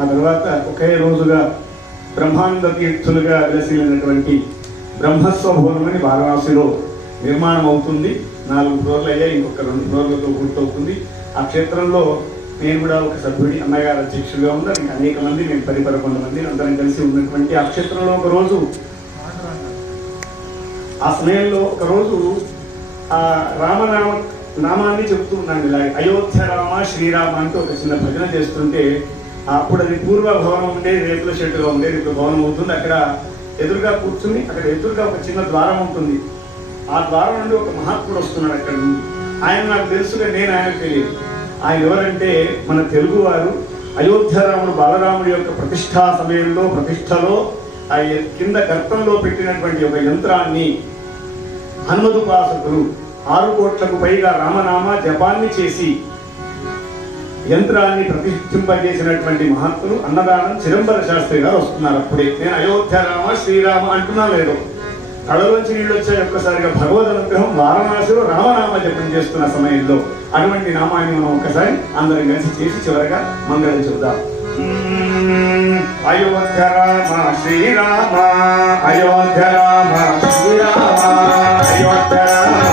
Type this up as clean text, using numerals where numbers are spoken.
ఆ తర్వాత ఒకే రోజుగా బ్రహ్మానంద తీర్థులుగా విలసిల్లినటువంటి బ్రహ్మస్వభవనం అని వారణాసిలో నిర్మాణం అవుతుంది. 4 ఫ్లోర్లు అయ్యాయి, ఇంకొక 2 ఫ్లోర్లతో పూర్తవుతుంది. ఆ క్షేత్రంలో నేను కూడా ఒక సభ్యుడి, అన్నగారు అధ్యక్షుడిగా ఉన్నారు. ఇంకా అనేక మంది, మేము 10-11 మంది అందరం కలిసి ఉన్నటువంటి ఆ క్షేత్రంలో ఒకరోజు, ఆ సమయంలో ఒకరోజు ఆ నామాన్ని చెబుతూ ఉన్నాను. ఇలా అయోధ్య రామ శ్రీరామ అంటూ ఒక చిన్న భజన చేస్తుంటే, అప్పుడు అది పూర్వ భవనం ఉండేది, రేకుల షెడ్డుగా ఉండేది, ఇప్పుడు భవనం అవుతుంది. అక్కడ ఎదురుగా కూర్చుని, అక్కడ ఎదురుగా ఒక చిన్న ద్వారం ఉంటుంది. ఆ ద్వారం నుండి ఒక మహాత్ముడు వస్తున్నాడు అక్కడ నుండి. ఆయన నాకు తెలుసుగా, నేను ఆయనకు తెలియదు. ఆయన ఎవరంటే మన తెలుగువారు. అయోధ్య రాముడు బాలరాముడి యొక్క ప్రతిష్టా సమయంలో, ప్రతిష్టలో ఆ కింద గర్తంలో పెట్టినటువంటి ఒక యంత్రాన్ని హనుమదుపాసకులు 6 కోట్లకు పైగా రామనామ జపాన్ని చేసి యంత్రాన్ని ప్రతిష్ఠింపజేసినటువంటి మహాత్ములు అన్నదానం చిదంబర శాస్త్రి గారు వస్తున్నారు. అప్పుడే నేను అయోధ్య రామ శ్రీరామ అంటున్నా లేదు, కళలోంచి నీళ్ళు వచ్చాయి. ఒక్కసారిగా భగవద్ అనుగ్రహం వారణాసిలో రామనామ జపం చేస్తున్న సమయంలో అటువంటి నామాన్ని మనం ఒక్కసారి అందరం కలిసి చేసి చివరగా మంగళం చూద్దాం. అయోధ్య రామ శ్రీరామ, అయోధ్య రామ శ్రీరామ, అయోధ్య రామ